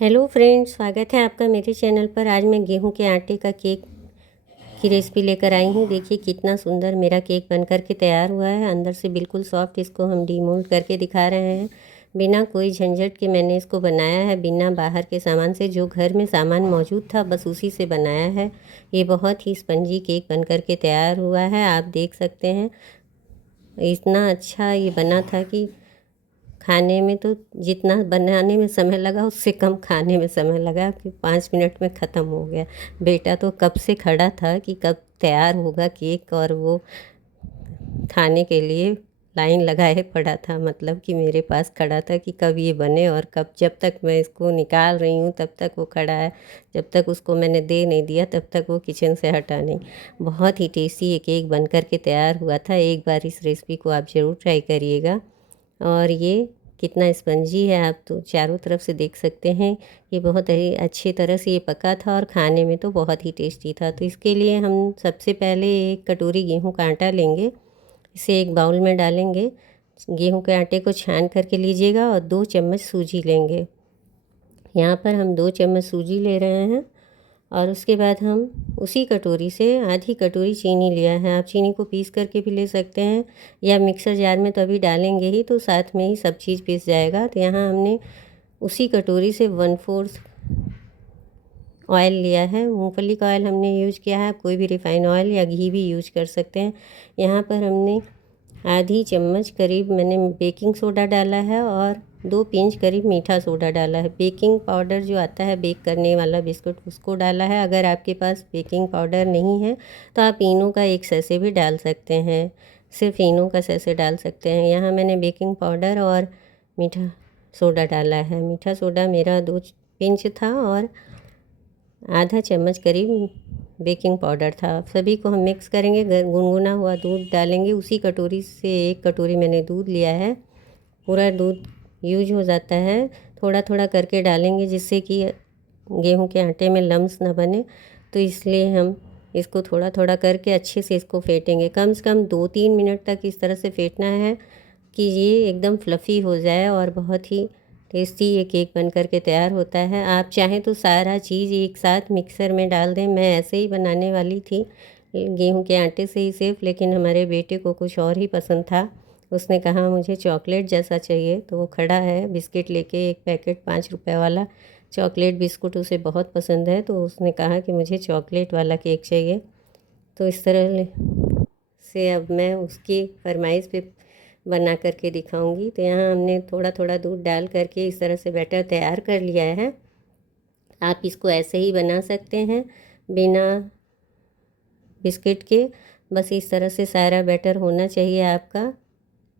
Hello friends, स्वागत है आपका मेरे चैनल पर। आज मैं गेहूं के आटे का केक की रेसिपी लेकर आई हूं। देखिए कितना सुंदर मेरा केक बनकर के तैयार हुआ है। अंदर से बिल्कुल सॉफ्ट इसको हम डीमोल्ड करके दिखा रहे हैं। बिना कोई झंझट के मैंने इसको बनाया है, बिना बाहर के सामान से। जो घर में सामान मौजूद था बस उसी से बनाया है। ये बहुत ही स्पंजी केक बनकर के तैयार हुआ है, आप देख सकते हैं। इतना अच्छा ये बना था कि खाने में तो जितना बनाने में समय लगा उससे कम खाने में समय लगा, कि 5 मिनट में ख़त्म हो गया। बेटा तो कब से खड़ा था कि कब तैयार होगा केक, और वो खाने के लिए लाइन लगाए पड़ा था। मतलब कि मेरे पास खड़ा था कि कब ये बने, और कब, जब तक मैं इसको निकाल रही हूँ तब तक वो खड़ा है। जब तक उसको मैंने दे नहीं दिया तब तक वो किचन से हटा नहीं। बहुत ही टेस्टी ये केक बन कर के तैयार हुआ था। एक बार इस रेसिपी को आप ज़रूर ट्राई करिएगा। और ये कितना स्पंजी है आप तो चारों तरफ से देख सकते हैं। ये बहुत ही अच्छी तरह से ये पका था और खाने में तो बहुत ही टेस्टी था। तो इसके लिए हम सबसे पहले 1 कटोरी गेहूं का आटा लेंगे। इसे एक बाउल में डालेंगे। गेहूं के आटे को छान करके लीजिएगा और 2 चम्मच सूजी लेंगे। यहाँ पर हम 2 चम्मच सूजी ले रहे हैं। और उसके बाद हम उसी कटोरी से आधी कटोरी चीनी लिया है। आप चीनी को पीस करके भी ले सकते हैं, या मिक्सर जार में तो अभी डालेंगे ही तो साथ में ही सब चीज़ पीस जाएगा। तो यहाँ हमने उसी कटोरी से 1/4 ऑयल लिया है। मूंगफली का ऑयल हमने यूज किया है, कोई भी रिफाइन ऑयल या घी भी यूज कर सकते हैं। यहाँ पर हमने आधी चम्मच करीब मैंने बेकिंग सोडा डाला है, और 2 पिंच करीब मीठा सोडा डाला है। बेकिंग पाउडर जो आता है बेक करने वाला बिस्कुट, उसको डाला है। अगर आपके पास बेकिंग पाउडर नहीं है तो आप इनो का एक सैशे भी डाल सकते हैं, सिर्फ इनो का सैशे डाल सकते हैं। यहाँ मैंने बेकिंग पाउडर और मीठा सोडा डाला है। मीठा सोडा मेरा 2 पिंच था, और आधा चम्मच करीब बेकिंग पाउडर था। सभी को हम मिक्स करेंगे। गुनगुना हुआ दूध डालेंगे। उसी कटोरी से 1 कटोरी मैंने दूध लिया है। पूरा दूध यूज हो जाता है, थोड़ा थोड़ा करके डालेंगे जिससे कि गेहूं के आटे में लम्स ना बने। तो इसलिए हम इसको थोड़ा थोड़ा करके अच्छे से इसको फेंटेंगे। कम से कम 2-3 मिनट तक इस तरह से फेंटना है कि ये एकदम फ्लफ़ी हो जाए, और बहुत ही टेस्टी ये केक बन कर के तैयार होता है। आप चाहें तो सारा चीज़ एक साथ मिक्सर में डाल दें। मैं ऐसे ही बनाने वाली थी गेहूं के आटे से ही सिर्फ, लेकिन हमारे बेटे को कुछ और ही पसंद था। उसने कहा मुझे चॉकलेट जैसा चाहिए, तो वो खड़ा है बिस्किट लेके, एक पैकेट 5 रुपए वाला चॉकलेट बिस्कुट उसे बहुत पसंद है। तो उसने कहा कि मुझे चॉकलेट वाला केक चाहिए। तो इस तरह से अब मैं उसकी फरमाइश पे बना करके दिखाऊंगी। तो यहाँ हमने थोड़ा थोड़ा दूध डाल करके इस तरह से बैटर तैयार कर लिया है। आप इसको ऐसे ही बना सकते हैं बिना बिस्किट के। बस इस तरह से सारा बैटर होना चाहिए आपका।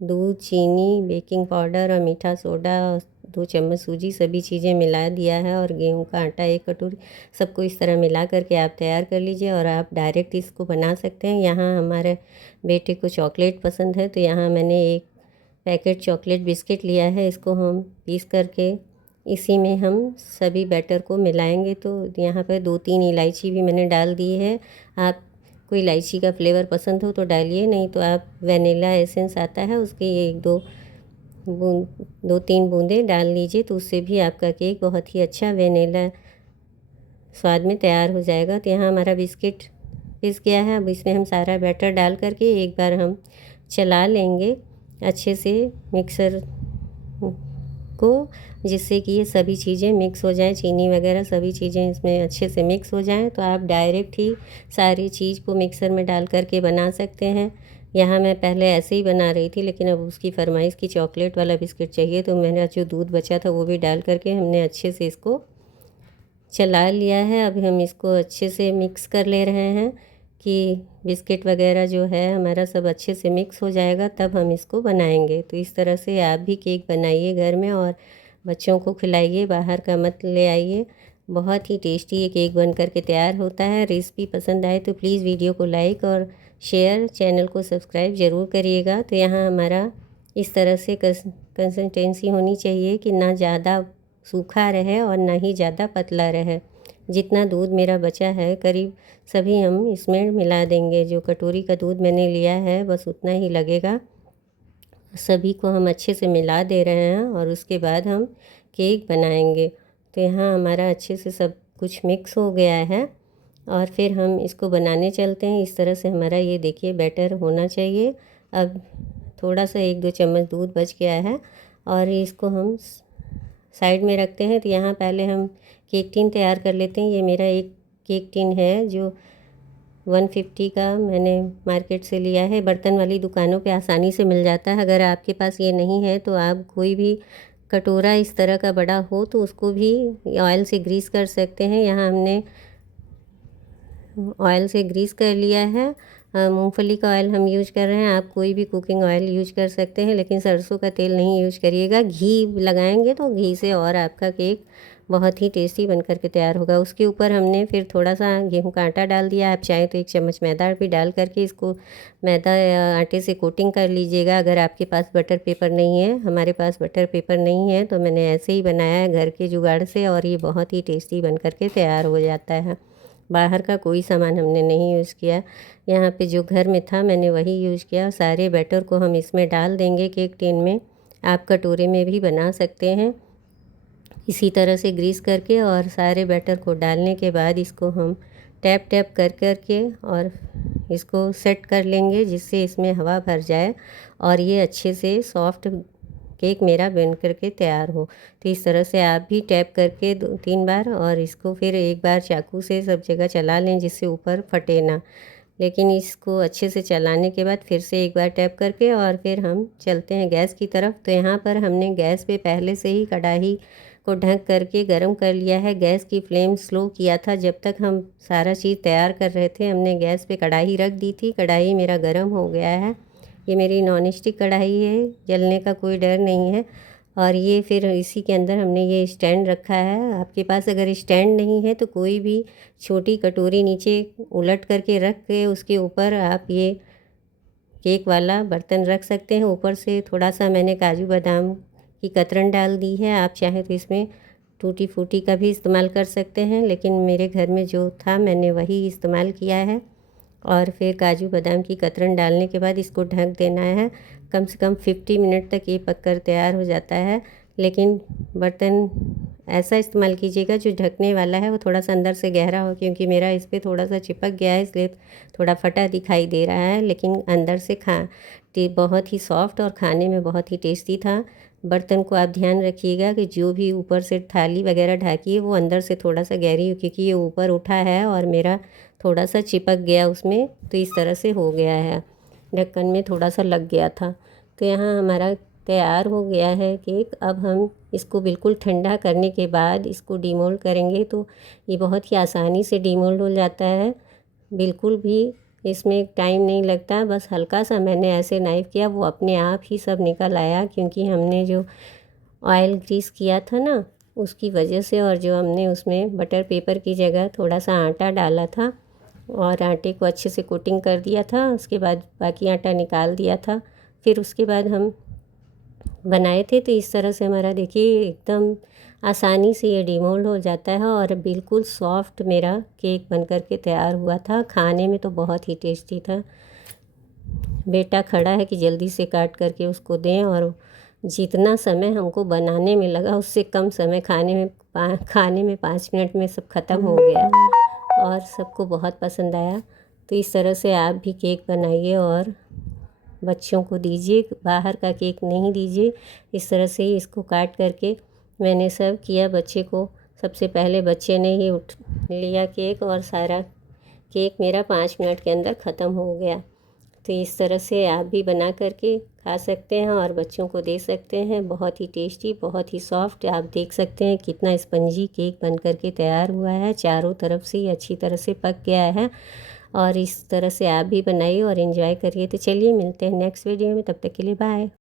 दूध, चीनी, बेकिंग पाउडर और मीठा सोडा, 2 चम्मच सूजी, सभी चीज़ें मिला दिया है, और गेहूं का आटा 1 कटोरी, सबको इस तरह मिला करके आप तैयार कर लीजिए। और आप डायरेक्ट इसको बना सकते हैं। यहाँ हमारे बेटे को चॉकलेट पसंद है, तो यहाँ मैंने एक पैकेट चॉकलेट बिस्किट लिया है। इसको हम पीस करके इसी में हम सभी बैटर को मिलाएंगे। तो यहाँ पर 2-3 इलायची भी मैंने डाल दी है। आप कोई इलायची का फ्लेवर पसंद हो तो डालिए, नहीं तो आप वनीला एसेंस आता है उसके 2-3 बूंदें डाल लीजिए, तो उससे भी आपका केक बहुत ही अच्छा वनीला स्वाद में तैयार हो जाएगा। तो यहाँ हमारा बिस्किट पिस गया है। अब इसमें हम सारा बैटर डाल करके एक बार हम चला लेंगे अच्छे से मिक्सर को, जिससे कि ये सभी चीज़ें मिक्स हो जाएं, चीनी वगैरह सभी चीज़ें इसमें अच्छे से मिक्स हो जाएं। तो आप डायरेक्ट ही सारी चीज़ को मिक्सर में डाल करके बना सकते हैं। यहाँ मैं पहले ऐसे ही बना रही थी, लेकिन अब उसकी फरमाइश की चॉकलेट वाला बिस्किट चाहिए, तो मेरा जो दूध बचा था वो भी डाल करके हमने अच्छे से इसको चला लिया है। अभी हम इसको अच्छे से मिक्स कर ले रहे हैं कि बिस्किट वगैरह जो है हमारा सब अच्छे से मिक्स हो जाएगा, तब हम इसको बनाएंगे। तो इस तरह से आप भी केक बनाइए घर में, और बच्चों को खिलाइए, बाहर का मत ले आइए। बहुत ही टेस्टी ये केक बन करके तैयार होता है। रेसिपी पसंद आए तो प्लीज़ वीडियो को लाइक और शेयर, चैनल को सब्सक्राइब ज़रूर करिएगा। तो यहाँ हमारा इस तरह से कंसिस्टेंसी होनी चाहिए कि ना ज़्यादा सूखा रहे और ना ही ज़्यादा पतला रहे। जितना दूध मेरा बचा है करीब सभी हम इसमें मिला देंगे। जो कटोरी का दूध मैंने लिया है बस उतना ही लगेगा। सभी को हम अच्छे से मिला दे रहे हैं, और उसके बाद हम केक बनाएंगे। तो यहाँ हमारा अच्छे से सब कुछ मिक्स हो गया है और फिर हम इसको बनाने चलते हैं। इस तरह से हमारा ये देखिए बैटर होना चाहिए। अब थोड़ा सा 1-2 चम्मच दूध बच गया है और इसको हम साइड में रखते हैं। तो यहाँ पहले हम केक टिन तैयार कर लेते हैं। ये मेरा एक केक टिन है जो 150 का मैंने मार्केट से लिया है। बर्तन वाली दुकानों पे आसानी से मिल जाता है। अगर आपके पास ये नहीं है तो आप कोई भी कटोरा इस तरह का बड़ा हो तो उसको भी ऑयल से ग्रीस कर सकते हैं। यहाँ हमने ऑयल से ग्रीस कर लिया है। मूंगफली का ऑयल हम यूज कर रहे हैं। आप कोई भी कुकिंग ऑयल यूज कर सकते हैं, लेकिन सरसों का तेल नहीं यूज करिएगा। घी लगाएंगे तो घी से और आपका केक बहुत ही टेस्टी बन कर के तैयार होगा। उसके ऊपर हमने फिर थोड़ा सा गेहूं का आटा डाल दिया। आप चाहें तो 1 चम्मच मैदा भी डाल करके इसको मैदा आटे से कोटिंग कर लीजिएगा। अगर आपके पास बटर पेपर नहीं है, हमारे पास बटर पेपर नहीं है, तो मैंने ऐसे ही बनाया है घर के जुगाड़ से और ये बहुत ही टेस्टी बन कर के तैयार हो जाता है। बाहर का कोई सामान हमने नहीं यूज़ किया। यहाँ पे जो घर में था मैंने वही यूज़ किया। सारे बैटर को हम इसमें डाल देंगे केक टिन में। आप कटोरे में भी बना सकते हैं इसी तरह से ग्रीस करके। और सारे बैटर को डालने के बाद इसको हम टैप टैप कर कर के और इसको सेट कर लेंगे जिससे इसमें हवा भर जाए और ये अच्छे से सॉफ्ट केक मेरा बन करके तैयार हो। तो इस तरह से आप भी टैप करके 2-3 बार और इसको फिर एक बार चाकू से सब जगह चला लें जिससे ऊपर फटे ना। लेकिन इसको अच्छे से चलाने के बाद फिर से एक बार टैप करके और फिर हम चलते हैं गैस की तरफ। तो यहाँ पर हमने गैस पे पहले से ही कढ़ाई को ढक करके गरम कर लिया है। गैस की फ्लेम स्लो किया था। जब तक हम सारा चीज़ तैयार कर रहे थे हमने गैस पे कढ़ाई रख दी थी। कढ़ाई मेरा गरम हो गया है। ये मेरी नॉन स्टिक कढ़ाई है, जलने का कोई डर नहीं है। और ये फिर इसी के अंदर हमने ये स्टैंड रखा है। आपके पास अगर स्टैंड नहीं है तो कोई भी छोटी कटोरी नीचे उलट करके रख के उसके ऊपर आप ये केक वाला बर्तन रख सकते हैं। ऊपर से थोड़ा सा मैंने काजू बादाम की कतरन डाल दी है। आप चाहें तो इसमें टूटी फूटी का भी इस्तेमाल कर सकते हैं, लेकिन मेरे घर में जो था मैंने वही इस्तेमाल किया है। और फिर काजू बादाम की कतरन डालने के बाद इसको ढक देना है। कम से कम 50 मिनट तक ये पककर तैयार हो जाता है। लेकिन बर्तन ऐसा इस्तेमाल कीजिएगा जो ढकने वाला है वो थोड़ा सा अंदर से गहरा हो, क्योंकि मेरा इस पर थोड़ा सा चिपक गया है इसलिए थोड़ा फटा दिखाई दे रहा है। लेकिन अंदर से बहुत ही सॉफ्ट और खाने में बहुत ही टेस्टी था। बर्तन को आप ध्यान रखिएगा कि जो भी ऊपर से थाली वगैरह ढाकी है वो अंदर से थोड़ा सा गहरी हो, क्योंकि ये ऊपर उठा है और मेरा थोड़ा सा चिपक गया उसमें। तो इस तरह से हो गया है, ढक्कन में थोड़ा सा लग गया था। तो यहाँ हमारा तैयार हो गया है केक। अब हम इसको बिल्कुल ठंडा करने के बाद इसको डीमोल्ड करेंगे तो ये बहुत ही आसानी से डीमोल्ड हो जाता है। बिल्कुल भी इसमें टाइम नहीं लगता। बस हल्का सा मैंने ऐसे नाइफ़ किया, वो अपने आप ही सब निकल आया, क्योंकि हमने जो ऑयल ग्रीस किया था ना उसकी वजह से, और जो हमने उसमें बटर पेपर की जगह थोड़ा सा आटा डाला था और आटे को अच्छे से कोटिंग कर दिया था। उसके बाद बाकी आटा निकाल दिया था। फिर उसके बाद हम बनाए थे। तो इस तरह से हमारा देखिए एकदम आसानी से ये डीमोल्ड हो जाता है और बिल्कुल सॉफ्ट मेरा केक बन कर के तैयार हुआ था। खाने में तो बहुत ही टेस्टी था। बेटा खड़ा है कि जल्दी से काट करके उसको दें, और जितना समय हमको बनाने में लगा उससे कम समय खाने में 5 मिनट में सब ख़त्म हो गया और सबको बहुत पसंद आया। तो इस तरह से आप भी केक बनाइए और बच्चों को दीजिए। बाहर का केक नहीं दीजिए। इस तरह से ही इसको काट करके मैंने सर्व किया बच्चे को। सबसे पहले बच्चे ने ही उठ लिया केक और सारा केक मेरा 5 मिनट के अंदर ख़त्म हो गया। तो इस तरह से आप भी बना करके खा सकते हैं और बच्चों को दे सकते हैं। बहुत ही टेस्टी, बहुत ही सॉफ्ट। आप देख सकते हैं कितना स्पंजी केक बन करके तैयार हुआ है। चारों तरफ से ही अच्छी तरह से पक गया है और इस तरह से आप भी बनाइए और एंजॉय करिए। तो चलिए मिलते हैं नेक्स्ट वीडियो में, तब तक के लिए बाय।